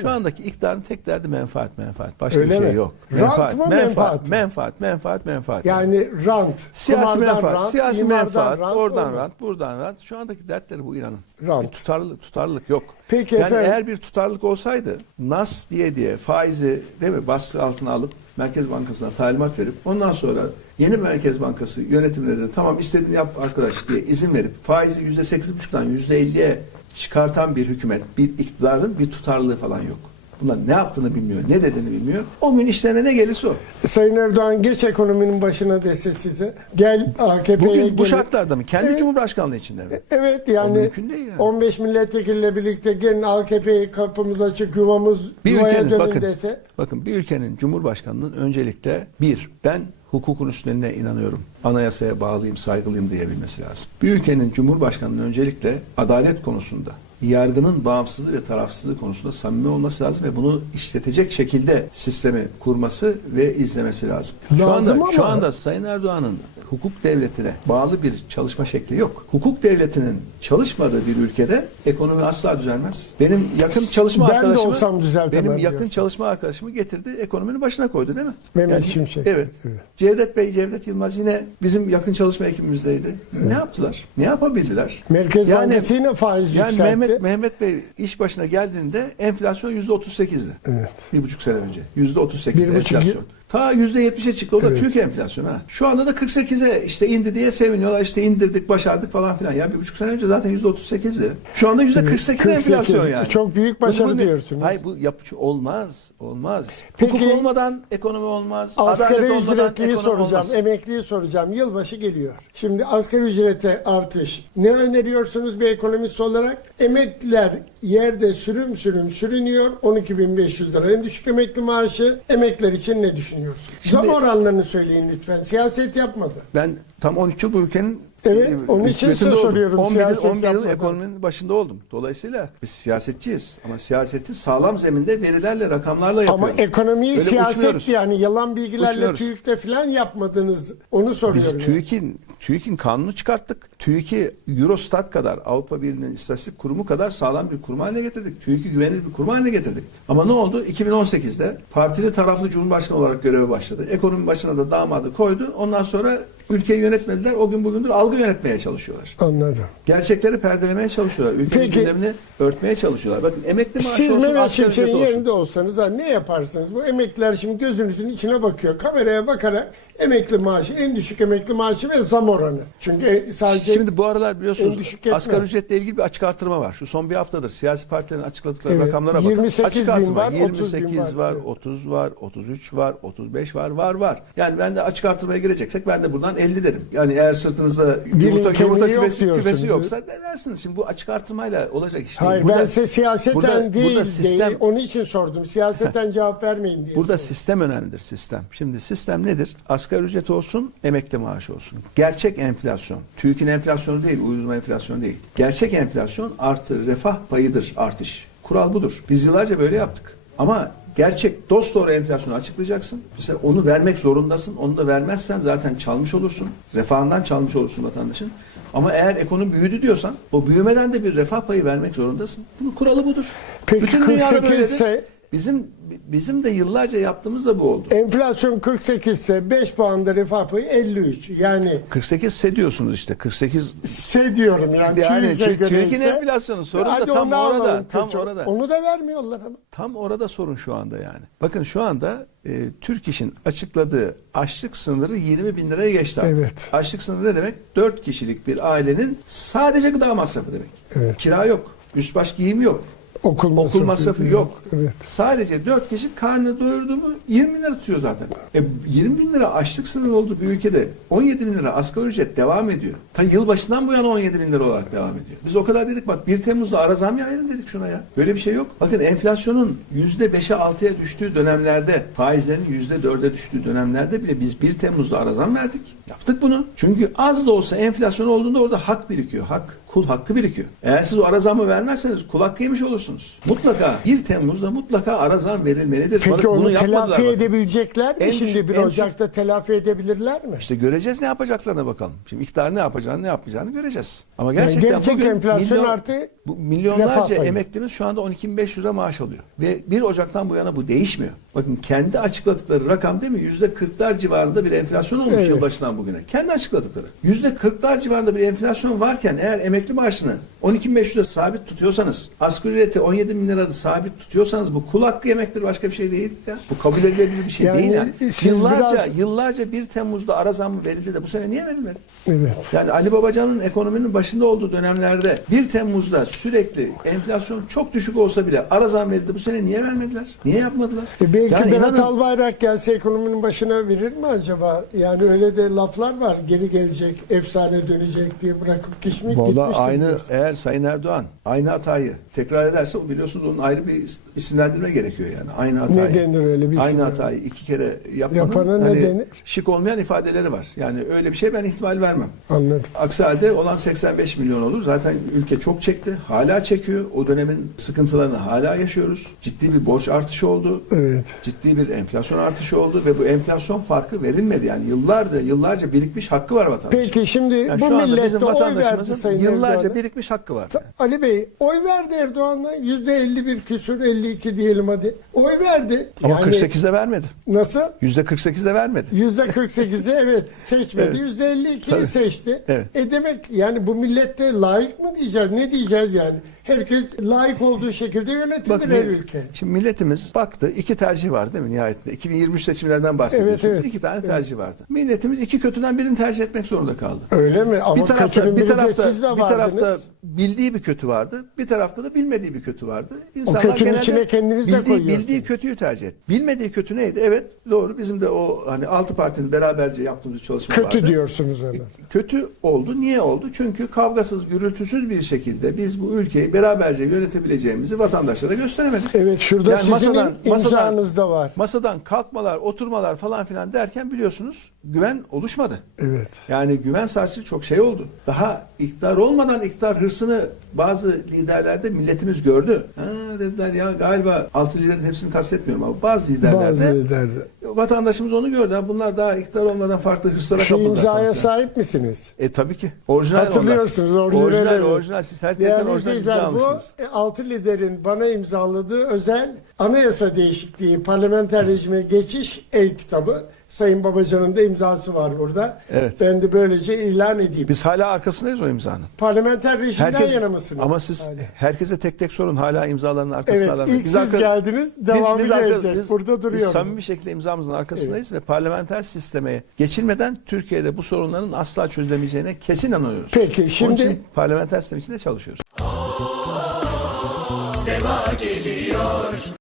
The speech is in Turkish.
Şu andaki iktidarın tek derdi menfaat, menfaat. Başka Öyle bir şey mi? yok. Rant mı, menfaat mı? Menfaat, menfaat, menfaat. Yani rant, Siyasi menfaat, rant, siyasi menfaat, rant, oradan oradan. rant, buradan rant. Şu andaki dertleri bu inanın. Rant. Bir tutarlılık, tutarlılık yok. Peki yani efendim. eğer bir tutarlılık olsaydı nas diye diye faizi değil mi baskı altına alıp Merkez Bankası'na talimat verip ondan sonra yeni Merkez Bankası yönetimine de tamam istediğini yap arkadaş diye izin verip faizi %8,5'dan %50'ye çıkartan bir hükümet, bir iktidarın bir tutarlılığı falan yok. Bunlar ne yaptığını bilmiyor, ne dediğini bilmiyor. O gün işlerine ne gelirse o. Sayın Erdoğan geç ekonominin başına dese size gel AKP'ye Bugün bu gelin. şartlarda mı? Kendi Evet. Cumhurbaşkanlığı içinde mi? Evet O yani mümkün değil yani. 15 milletvekiliyle birlikte gelin AKP'yi kapımız açık yuvamız Bir yuvaya ülkenin dönün bakın, dese. bakın bir ülkenin cumhurbaşkanının öncelikle bir ben hukukun üstünlüğüne inanıyorum. Anayasaya bağlıyım, saygılıyım diyebilmesi lazım. Bir ülkenin cumhurbaşkanının öncelikle adalet konusunda yargının bağımsızlığı ve tarafsızlığı konusunda samimi olması lazım ve bunu işletecek şekilde sistemi kurması ve izlemesi lazım. Şu Lazım anda, şu ama- anda Sayın Erdoğan'ın hukuk devletine bağlı bir çalışma şekli yok. Hukuk devletinin çalışmadığı bir ülkede ekonomi asla düzelmez. Benim yakın çalışma Ben de arkadaşımı olsam düzeltemem benim yakın diyorsun. çalışma arkadaşımı getirdi, ekonominin başına koydu değil mi? Mehmet Şimşek. Evet. Evet. Cevdet Bey, Cevdet Yılmaz yine bizim yakın çalışma ekibimizdeydi. Ne yaptılar? Ne yapabildiler? Merkez Yani- Bankası yine faiz Yani yükseltti. Mehmet, Mehmet Bey iş başına geldiğinde enflasyon yüzde 38'di. Evet. Bir buçuk sene önce. Yüzde 38 Bir buçuk enflasyon. Ta yüzde 70'e çıktı. O da Evet. Türk enflasyonu ha. Şu anda da 48'e işte indi diye seviniyorlar. İşte indirdik, başardık falan filan. Ya bir buçuk sene önce zaten yüzde 38'di. Şu anda yüzde 48, 48. enflasyon yani. Çok büyük başarı Bu- bu diyorsunuz. Hayır bu yapıcı olmaz. Olmaz. Peki- Hukuk olmadan ekonomi olmaz. Asgari ücretliyi soracağım, olmaz. emekliyi soracağım. Yılbaşı geliyor. Şimdi asgari ücrete artış. Ne öneriyorsunuz bir ekonomist olarak? Emekliler yerde sürüm sürüm sürünüyor. 12.500 lira en düşük emekli maaşı. Emekliler için ne düşünüyorsunuz? Şimdi- Zam oranlarını söyleyin lütfen. Siyaset yapmadı. Ben tam 13 yıl bu ülkenin Evet, e, onun için size oldum. soruyorum, 11 yıl, siyaset 11 yıl yapmadan. ekonominin başında oldum. Dolayısıyla biz siyasetçiyiz. Ama siyaseti sağlam zeminde verilerle, rakamlarla yapıyoruz. Ama ekonomiyi Öyle siyaset uçmuyoruz. yani yalan bilgilerle Uçmuyoruz. TÜİK'te falan yapmadınız. Onu soruyorum. Biz yani. TÜİK'in TÜİK'in kanunu çıkarttık. TÜİK'i Eurostat kadar, Avrupa Birliği'nin istatistik kurumu kadar sağlam bir kurum haline getirdik. TÜİK'i güvenilir bir kurum haline getirdik. Ama ne oldu? 2018'de partili taraflı Cumhurbaşkanı olarak göreve başladı. Ekonomi başına da damadı koydu. Ondan sonra ülkeyi yönetmediler. O gün bugündür algı yönetmeye çalışıyorlar. Anladım. Gerçekleri perdelemeye çalışıyorlar. Ülkenin Peki- gündemini örtmeye çalışıyorlar. Bakın emekli maaşı Siz olsun, Mehmet asgari ücret olsun. yerinde olsanız ha, ne yaparsınız? Bu emekliler şimdi gözünüzün içine bakıyor. Kameraya bakarak emekli maaşı, en düşük emekli maaşı ve zam oranı. Çünkü e, sadece Şimdi bu aralar En biliyorsunuz düşük yetmez. asgari ücretle ilgili bir açık artırma var. Şu son bir haftadır siyasi partilerin açıkladıkları Evet, rakamlara bakın. 28 açık bin artırma. var, 30 bin 28 var. var, Evet. 30 var, 33 var, 35 var, var var. Yani ben de açık artırmaya gireceksek ben de buradan 50 derim. Yani eğer sırtınızda yumurta, yumurta yok küfesi, diyorsunuz. küfesi yoksa ne dersiniz? Şimdi bu açık artırmayla olacak iş değil. Hayır Burada- ben size siyaseten burada- değil, burada sistem- değil, onun için sordum. Siyaseten cevap vermeyin diye. Burada sordum. sistem önemlidir sistem. Şimdi sistem nedir? Asgari ücret olsun, emekli maaşı olsun. Gerçek enflasyon. TÜİK'in enflasyonu değil, uydurma enflasyonu değil. Gerçek enflasyon artı refah payıdır artış. Kural budur. Biz yıllarca böyle yaptık. Ama gerçek dost doğru enflasyonu açıklayacaksın. Mesela onu vermek zorundasın. Onu da vermezsen zaten çalmış olursun. Refahından çalmış olursun vatandaşın. Ama eğer ekonomi büyüdü diyorsan o büyümeden de bir refah payı vermek zorundasın. Bunun kuralı budur. Peki Bütün dünyada 48 böyledir. ise Bizim bizim de yıllarca yaptığımız da bu oldu. enflasyon 48 ise 5 puanda refah payı 53. Yani 48 sediyorsunuz işte. 48 se diyorum yani. yani TÜİK'in enflasyonu sorun da tam orada. Tam kötü. orada. Onu da vermiyorlar ama. Tam orada sorun şu anda yani. Bakın şu anda e, Türk İş'in açıkladığı açlık sınırı 20 bin liraya geçti artık. Evet. Açlık sınırı ne demek? 4 kişilik bir ailenin sadece gıda masrafı demek. Evet. Kira yok. Üst baş giyim yok. Okul masrafı, Okul masrafı yok. Evet. Sadece 4 kişi karnı doyurdu mu 20 bin lira tutuyor zaten. E, 20 bin lira açlık sınırı olduğu bir ülkede 17 bin lira asgari ücret devam ediyor. Ta yılbaşından bu yana 17 bin lira olarak devam ediyor. Biz o kadar dedik bak 1 Temmuz'da ara zam yayın dedik şuna ya. Böyle bir şey yok. Bakın enflasyonun %5'e 6'ya düştüğü dönemlerde faizlerin %4'e düştüğü dönemlerde bile biz 1 Temmuz'da ara zam verdik. Yaptık bunu. Çünkü az da olsa enflasyon olduğunda orada hak birikiyor. Hak kul hakkı birikiyor. Eğer siz o ara zammı vermezseniz kul hakkı yemiş olursunuz. Mutlaka 1 Temmuz'da mutlaka ara zam verilmelidir. Peki onu yapmadılar telafi bakın. edebilecekler mi? En Şimdi düşük- 1 en düşük- Ocak'ta telafi edebilirler mi? İşte göreceğiz ne yapacaklarına bakalım. Şimdi iktidar ne yapacağını ne yapmayacağını göreceğiz. Ama Yani gerçekten gerçek bugün enflasyon milyon- artı bu milyonlarca emeklimiz şu anda 12.500 lira maaş alıyor. Ve 1 Ocak'tan bu yana bu değişmiyor. Bakın kendi açıkladıkları rakam değil mi? %40'lar civarında bir enflasyon olmuş Evet. yılbaşından bugüne. Kendi açıkladıkları. %40'lar civarında bir enflasyon varken eğer emekli maaşını 12.500'e sabit tutuyorsanız, asgari ücreti 17 bin lirada sabit tutuyorsanız bu kul hakkı yemektir başka bir şey değil. Ya. Bu kabul edilebilir bir şey Yani değil. Yani. siz Yıllarca, biraz- yıllarca 1 Temmuz'da ara zam verildi de bu sene niye verilmedi? Evet. Yani Ali Babacan'ın ekonominin başında olduğu dönemlerde 1 Temmuz'da sürekli enflasyon çok düşük olsa bile ara zam verildi. Bu sene niye vermediler? Niye yapmadılar? E belki Yani Berat inanın- Albayrak gelse ekonominin başına verir mi acaba? Yani öyle de laflar var. Geri gelecek, efsane dönecek diye bırakıp geçmiş Valla gitmiştir aynı eğer Sayın Erdoğan aynı hatayı tekrar ederse biliyorsunuz onun ayrı bir isimlendirme gerekiyor yani. Aynı hatayı. Ne denir öyle bir Aynı hatayı iki kere yapmanın Yapana ne hani denir? şık olmayan ifadeleri var. Yani öyle bir şey ben ihtimal vermem. Anladım. Aksi halde olan 85 milyon olur. Zaten ülke çok çekti. Hala çekiyor. O dönemin sıkıntılarını hala yaşıyoruz. Ciddi bir borç artışı oldu. Evet. Ciddi bir enflasyon artışı oldu ve bu enflasyon farkı verilmedi. Yani yıllarca yıllarca birikmiş hakkı var vatandaşın. Peki şimdi Yani bu şu anda millet bizim de oy verdi Sayın yıllarca Erdoğan'a. birikmiş hakkı var. Ali Bey oy verdi Erdoğan'la. Yüzde 51 küsür 52 diyelim hadi. Oy verdi. Ama Yani 48'de vermedi. Nasıl? %48'de vermedi. Yüzde 48'i evet seçmedi. Evet. Yüzde 52'yi Tabii. seçti. Evet. E demek yani bu millette layık mı diyeceğiz? Ne diyeceğiz yani? Herkes layık olduğu şekilde yönetilir Bak, her ülke. Şimdi milletimiz baktı. iki tercih var değil mi nihayetinde? 2023 seçimlerden bahsediyorsunuz. Evet, evet. İki tane tercih vardı. Milletimiz iki kötüden birini tercih etmek zorunda kaldı. Öyle mi? Ama bir tarafta bir de tarafta siz de bir tarafta bildiği bir kötü vardı. Bir tarafta da bilmediği bir kötü vardı. kötünün içine kendiniz de bildiği, koyuyorsunuz. bildiği kötüyü tercih etti. Bilmediği kötü neydi? Evet doğru bizim de o hani altı partinin beraberce yaptığımız çalışma Kötü vardı. diyorsunuz ona. Kötü oldu. Niye oldu? Çünkü kavgasız, gürültüsüz bir şekilde biz bu ülkeyi beraberce yönetebileceğimizi vatandaşlara gösteremedik. Evet şurada Yani sizin masadan- imzanız da var. Masadan kalkmalar, oturmalar falan filan derken biliyorsunuz güven oluşmadı. Evet. Yani güven sarsıcı çok şey oldu. Daha iktidar olmadan iktidar hırsını bazı liderlerde milletimiz gördü. Ha dediler ya galiba altı liderin hepsini kastetmiyorum ama bazı liderlerde Bazı liderler. Vatandaşımız onu gördü. Bunlar daha iktidar olmadan farklı hırslara Şu kapıldılar. imzaya filan. sahip misiniz? E tabii ki. Orijinal Hatırlıyorsunuz, orijinal, Orijinal, orijinal. Siz herkesten Değerli orijinal imza izleyiciler bu almışsınız. e, altı liderin bana imzaladığı özel anayasa değişikliği parlamenter rejime geçiş el kitabı. Sayın Babacan'ın da imzası var burada. Evet. Ben de böylece ilan edeyim. Biz hala arkasındayız o imzanın. Parlamenter rejimden Herkes, yana mısınız? ama siz Hadi. herkese tek tek sorun hala imzaların arkasında. Evet ilk siz geldiniz devamı gelecek. Burada duruyor. Biz samimi bir şekilde imzamızın arkasındayız ve parlamenter sisteme geçilmeden Türkiye'de bu sorunların asla çözülemeyeceğine kesin inanıyoruz. Peki Onun şimdi için parlamenter sistem içinde çalışıyoruz. Deva geliyor